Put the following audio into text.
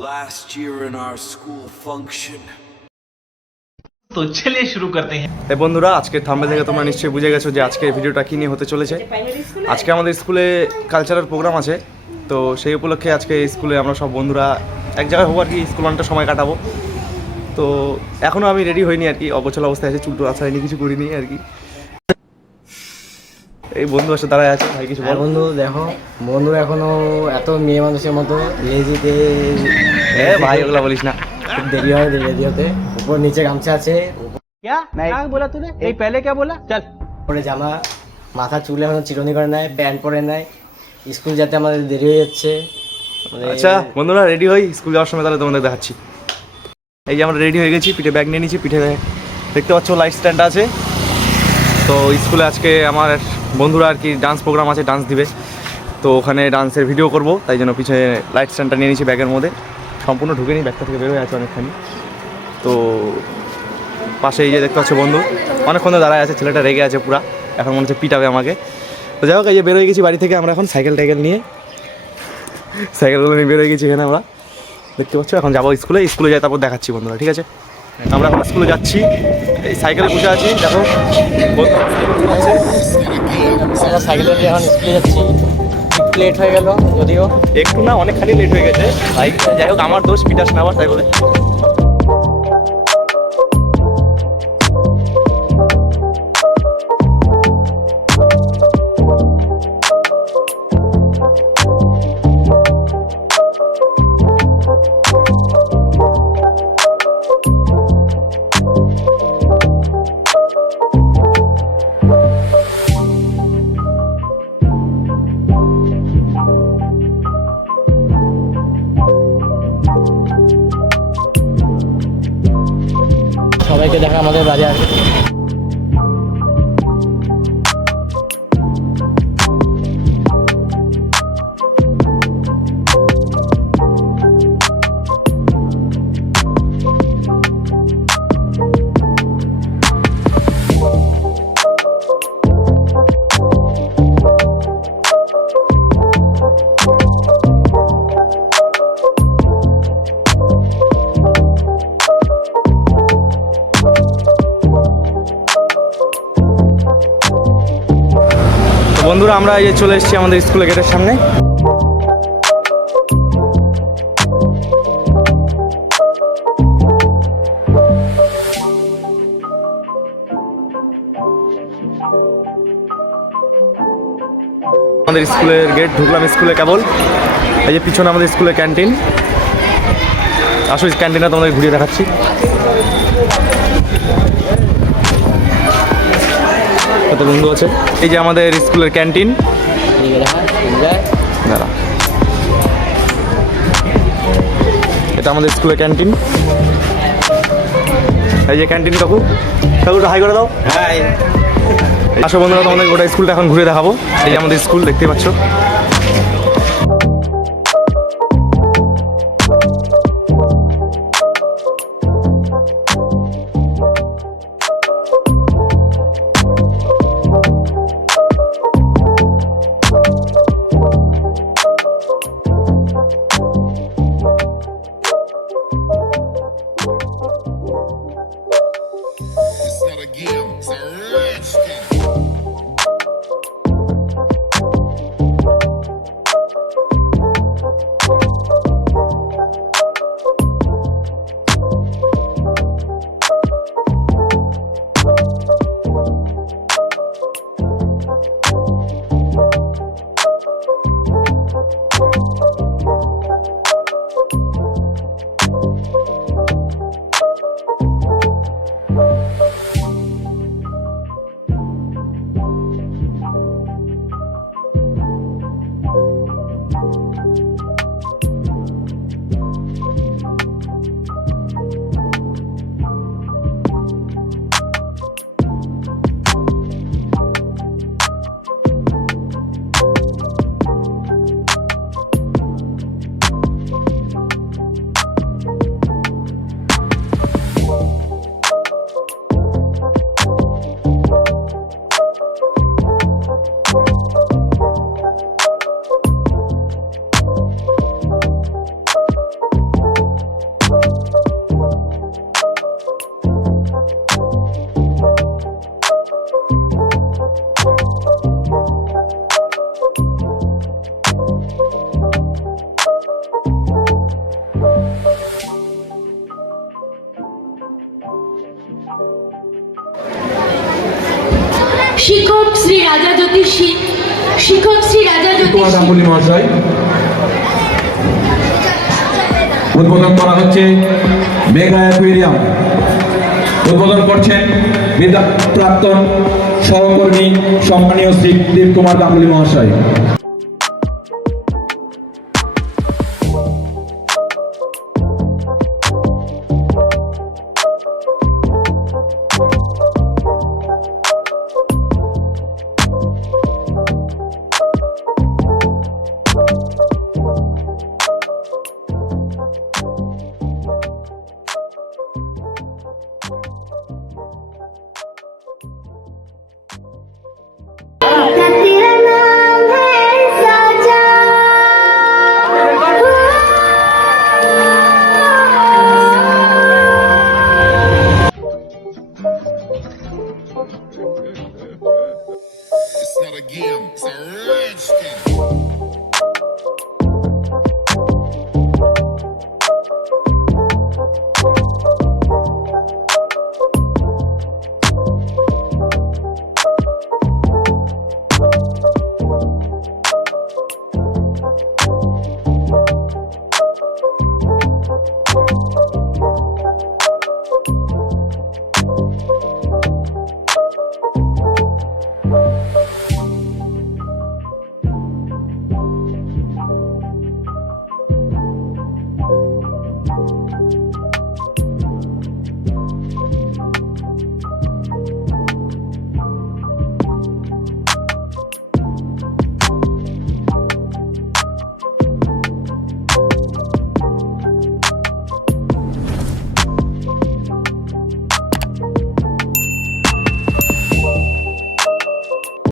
Last year in our school function. তো চলিয়ে শুরু করতে हैं। এই বন্ধুরা, আজকে থাম্বনেল থেকে তোমরা নিশ্চয়ই বুঝে গেছো যে আজকে ভিডিওটা কী নিয়ে হতে চলেছে। আজকে আমাদের স্কুলে কালচারাল প্রোগ্রাম আছে, তো সেই উপলক্ষে আজকে স্কুলে আমরা সব বন্ধুরা এক জায়গায় হবো আর কি, স্কুল অনেকটা সময় কাটাবো। তো এখনও আমি রেডি হইনি আর কি, অগোছালো অবস্থায় আছে, চুলটো আছাড়াইনি, কিছু করিনি আর কি। এই বন্ধু আসে দাঁড়ায় আছে, ভাই কিছু বল। বন্ধু দেখো, বন্ধু এখনো এত মেয়ে মানুষের মতো লেজিতে ভাই ওগুলা বলিস না, খুব দেরি হয় রেডি হতে। উপর নিচে গামছা আছে, क्या क्या बोला तूने? ये पहले क्या बोला? चल উপরে জামা, মাথা চুল এখনো চিরুনি করে নেয়, প্যান্ট পরে নেয়। স্কুল যেতে আমাদের দেরি হয়ে যাচ্ছে। আচ্ছা বন্ধুরা, রেডি হই, স্কুল যাওয়ার সময় তাহলে তোমাদের দেখাচ্ছি। এই যে আমরা রেডি হয়ে গেছি, পিঠে ব্যাগ নিয়ে নিয়েছি, পিঠে দেখতে পাচ্ছ লাইট স্ট্যান্ড আছে। তো স্কুলে আজকে আমার বন্ধুরা আর কি ডান্স প্রোগ্রাম আছে, ডান্স দিবে, তো ওখানে ডান্সের ভিডিও করব, তাই জন্য পিছনে লাইট স্ট্যান্ডটা নিয়ে নিয়েছি ব্যাগের মধ্যে। সম্পূর্ণ ঢুকে নিই, ব্যাগটা থেকে বের হয়ে আছে অনেকখানি। তো পাশে এই যে দেখতে পাচ্ছ বন্ধু অনেকক্ষণ ধরে দাঁড়ায় আছে, ছেলেটা রেগে আছে পুরা, এখন মনে হচ্ছে পিটাবে আমাকে। তো যাই হোক, এই যে বেরোয় গেছি বাড়ি থেকে আমরা, এখন সাইকেল নিয়ে সাইকেলগুলো নিয়ে বেরোয় গেছি এখানে আমরা, দেখতে পাচ্ছ। এখন যাবো স্কুলে যাই, তারপর দেখাচ্ছি বন্ধুরা, ঠিক আছে? আমরা এখন স্কুলে যাচ্ছি, এই সাইকেলে বসে আছি, দেখো আমরা সাইকেলে এখন স্কুলে যাচ্ছি। একটু লেট হয়ে গেল, যদিও একটু না অনেকখানি লেট হয়ে গেছে ভাই, যাই হোক আমার দোষ, পিটাস না আবার তাই বলে। সবাইকে দেখা আমাদের বাজার। বন্ধুরা আমরা এই যে চলে এসেছি আমাদের স্কুলের গেটের সামনে। আমাদের স্কুলের গেট ঢুকলাম স্কুলে কেবল, এই যে পিছনে আমাদের স্কুলের ক্যান্টিন। আসো ক্যান্টিনটা তোমাদের ঘুরিয়ে দেখাচ্ছি। কত বন্ধু আছে, এই যে আমাদের স্কুলের ক্যান্টিন। দাঁড়া, এটা আমাদের স্কুলের ক্যান্টিন। এই যে ক্যান্টিন, কাকুটা হাই করে দাও। হাই। আসো বন্ধুরা, তোমাদের গোটা স্কুলটা এখন ঘুরে দেখাবো। এই যে আমাদের স্কুল দেখতেই পাচ্ছ। রাজা জ্যোতিষী, শিক্ষক শ্রী রাজা কুমার জ্যোতিষী। গাঙ্গুলি মহাশয় উদ্বোধন করা হচ্ছে মেগা অ্যাকুয়ারিয়াম। উদ্বোধন করছেন প্রাক্তন সহকর্মী সম্মানীয় শ্রী দীপ কুমার গাঙ্গুলি মহাশয়।